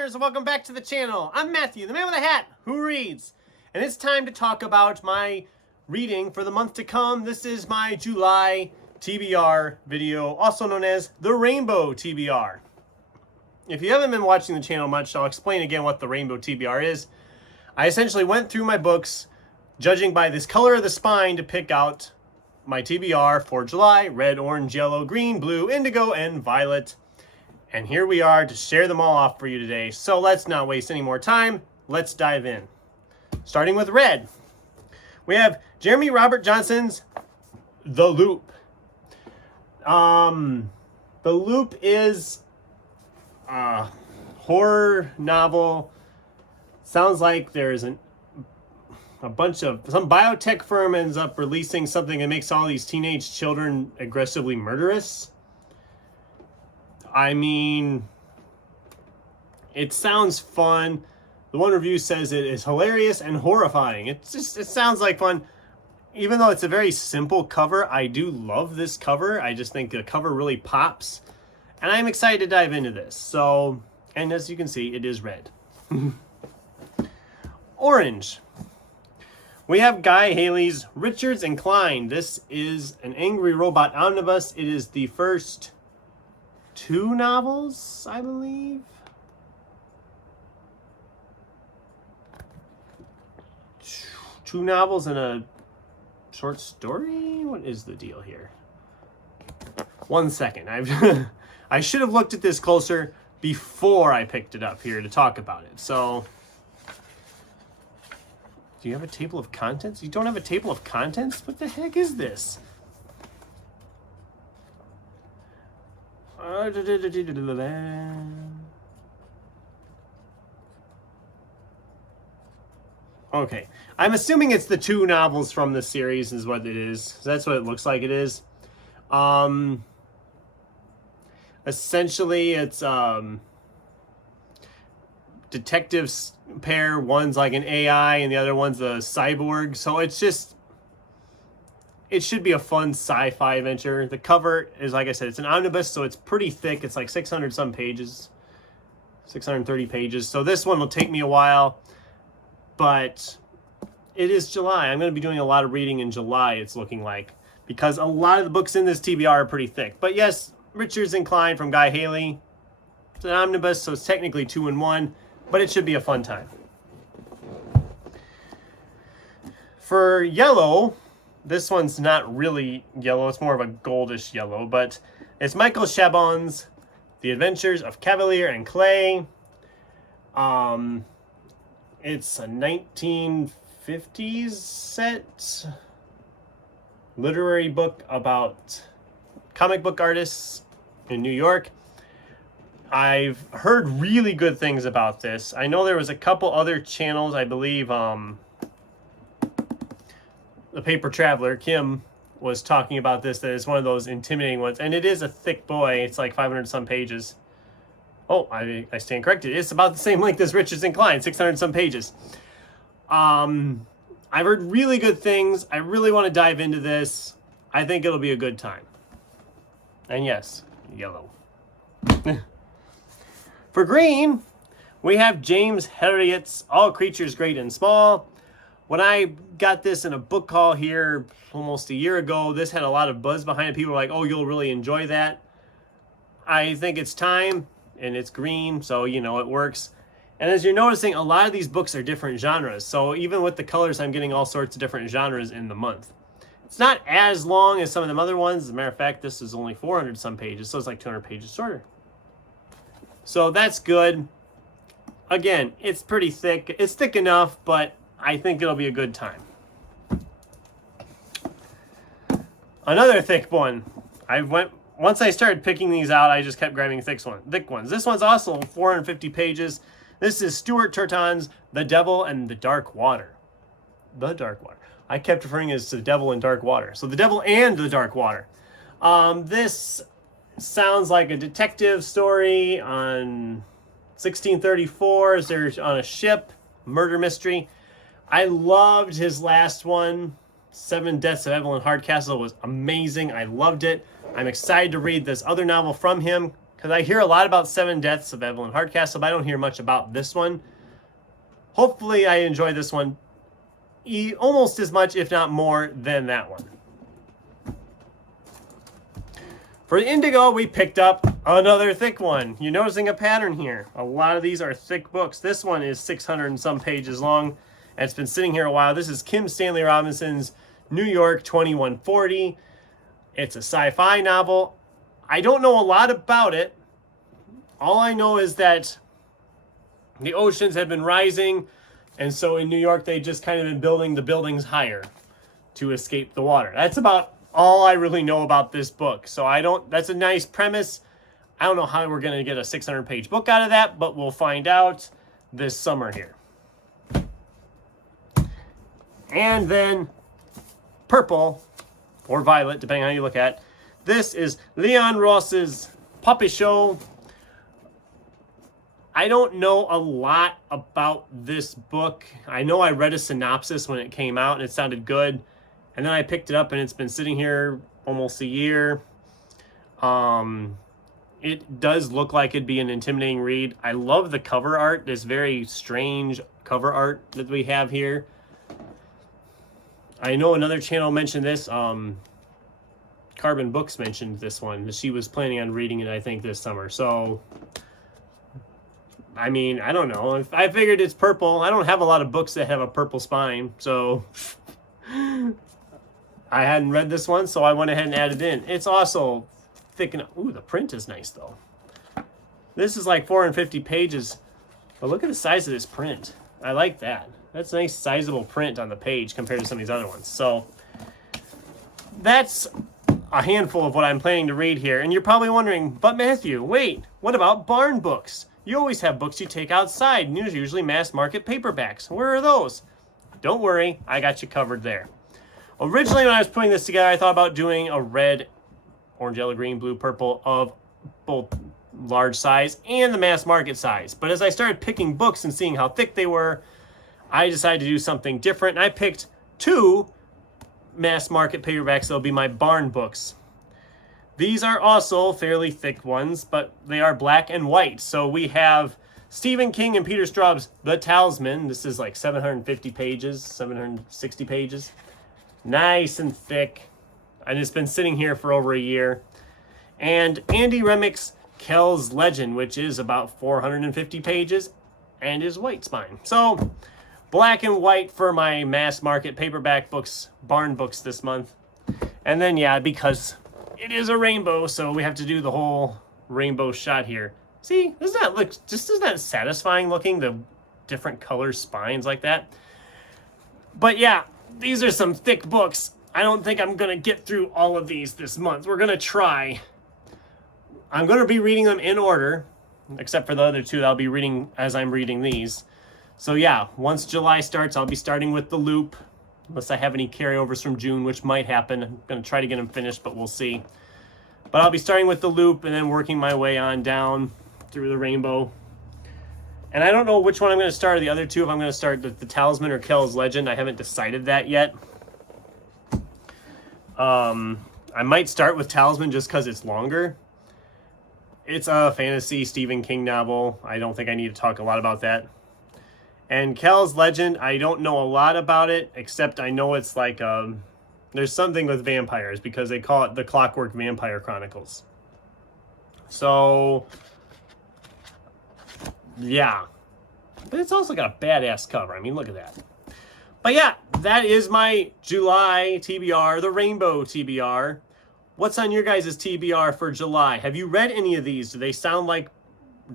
readers, and welcome back to the channel. I'm Matthew, the man with a hat who reads, and it's time to talk about my reading for the month to come. This is my July TBR video, also known as the Rainbow TBR. If you haven't been watching the channel much, I'll explain again what the Rainbow TBR is. I essentially went through my books, judging by this color of the spine to pick out my TBR for July: red, orange, yellow, green, blue, indigo, and violet. And here we are to share them all off for you today. So let's not waste any more time. Let's dive in. Starting with red, we have Jeremy Robert Johnson's The Loop. The Loop is a horror novel. Sounds like there's a bunch of, some biotech firm ends up releasing something that makes all these teenage children aggressively murderous. I mean, it sounds fun. The one review says it is hilarious and horrifying. It sounds like fun. Even though it's a very simple cover, I do love this cover. I just think the cover really pops. And I'm excited to dive into this. So, and as you can see, it is red. Orange. We have Guy Haley's Richards and Klein. This is an angry robot omnibus. It is the first 2 novels, I believe. Two novels and a short story? What is the deal here? 1 second. I should have looked at this closer before I picked it up here to talk about it. So, do you have a table of contents? You don't have a table of contents? What the heck is this? Okay, I'm assuming it's the 2 novels from the series is what it is. That's what it looks like it is. Essentially, it's detectives pair. One's like an AI and the other one's a cyborg. So it's just, it should be a fun sci-fi adventure. The cover is, like I said, it's an omnibus, so it's pretty thick. It's like 600 some pages, 630 pages. So this one will take me a while, but it is July. I'm going to be doing a lot of reading in July, it's looking like, because a lot of the books in this TBR are pretty thick. But yes, Richards and Klein from Guy Haley. It's an omnibus, so it's technically 2 in 1, but it should be a fun time. For yellow, this one's not really yellow. It's more of a goldish yellow, but it's Michael Chabon's The Adventures of Cavalier and Clay. It's a 1950s set literary book about comic book artists in New York. I've heard really good things about this. I know there was a couple other channels, I believe, the Paper Traveler, Kim, was talking about this, that it's one of those intimidating ones. And it is a thick boy. It's like 500 some pages. Oh, I stand corrected. It's about the same length as Richards and Klein, 600 some pages. I've heard really good things. I really want to dive into this. I think it'll be a good time. And yes, yellow. For green, we have James Herriot's All Creatures Great and Small. When I got this in a book haul here almost a year ago, this had a lot of buzz behind it. People were like, oh, you'll really enjoy that. I think it's time, and it's green, so, you know, it works. And as you're noticing, a lot of these books are different genres. So even with the colors, I'm getting all sorts of different genres in the month. It's not as long as some of them other ones. As a matter of fact, this is only 400 some pages, so it's like 200 pages shorter. So that's good. Again, it's pretty thick. It's thick enough, but I think it'll be a good time. Another thick one. Once I started picking these out, I just kept grabbing thick ones. This one's also 450 pages. This is Stuart Turton's The Devil and the Dark Water. The Dark Water. I kept referring to it as The Devil and Dark Water. So The Devil and the Dark Water. This sounds like a detective story on 1634. They're on a ship, murder mystery. I loved his last one. 7 Deaths of Evelyn Hardcastle was amazing. I loved it. I'm excited to read this other novel from him because I hear a lot about Seven Deaths of Evelyn Hardcastle, but I don't hear much about this one. Hopefully I enjoy this one almost as much, if not more, than that one. For the Indigo, we picked up another thick one. You're noticing a pattern here. A lot of these are thick books. This one is 600 and some pages long, and it's been sitting here a while. This is Kim Stanley Robinson's New York 2140. It's a sci-fi novel. I don't know a lot about it. All I know is that the oceans had been rising, and so in New York, they just kind of been building the buildings higher to escape the water. That's about all I really know about this book. So that's a nice premise. I don't know how we're going to get a 600-page book out of that, but we'll find out this summer here. And then purple, or violet, depending on how you look at. This is Leon Ross's Puppy Show. I don't know a lot about this book. I know I read a synopsis when it came out and it sounded good. And then I picked it up and it's been sitting here almost a year. It does look like it'd be an intimidating read. I love the cover art, this very strange cover art that we have here. I know another channel mentioned this. Carbon Books mentioned this one. She was planning on reading it, I think, this summer. So, I mean, I don't know. I figured it's purple. I don't have a lot of books that have a purple spine. So, I hadn't read this one, so I went ahead and added it in. It's also thick enough. Ooh, the print is nice, though. This is like 450 pages. But look at the size of this print. I like that. That's a nice sizable print on the page compared to some of these other ones. So that's a handful of what I'm planning to read here. And you're probably wondering, but Matthew, wait, what about barn books? You always have books you take outside, and there's usually mass market paperbacks. Where are those? Don't worry, I got you covered there. Originally, when I was putting this together, I thought about doing a red, orange, yellow, green, blue, purple of both large size and the mass market size. But as I started picking books and seeing how thick they were, I decided to do something different. And I picked 2 mass market paperbacks that'll be my barn books. These are also fairly thick ones, but they are black and white. So we have Stephen King and Peter Straub's The Talisman. This is like 750 pages, 760 pages. Nice and thick. And it's been sitting here for over a year. And Andy Remick's Kel's Legend, which is about 450 pages and is white spine. So black and white for my mass market paperback books, barn books this month. And then, yeah, because it is a rainbow, so we have to do the whole rainbow shot here. See, doesn't that look, just isn't that satisfying looking, the different color spines like that? But yeah, these are some thick books. I don't think I'm going to get through all of these this month. We're going to try. I'm going to be reading them in order, except for the other 2 that I'll be reading as I'm reading these. So yeah, once July starts, I'll be starting with The Loop, unless I have any carryovers from June, which might happen. I'm going to try to get them finished, but we'll see. But I'll be starting with The Loop and then working my way on down through the rainbow. And I don't know which one I'm going to start, or the other 2, if I'm going to start the Talisman or Kel's Legend. I haven't decided that yet. I might start with Talisman just because it's longer. It's a fantasy Stephen King novel. I don't think I need to talk a lot about that. And Kel's Legend, I don't know a lot about it, except I know it's like, there's something with vampires, because they call it the Clockwork Vampire Chronicles. So, yeah. But it's also got a badass cover. I mean, look at that. But yeah, that is my July TBR, the Rainbow TBR. What's on your guys' TBR for July? Have you read any of these? Do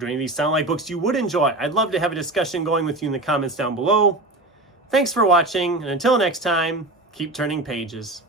any of these sound like books you would enjoy? I'd love to have a discussion going with you in the comments down below. Thanks for watching, and until next time, keep turning pages.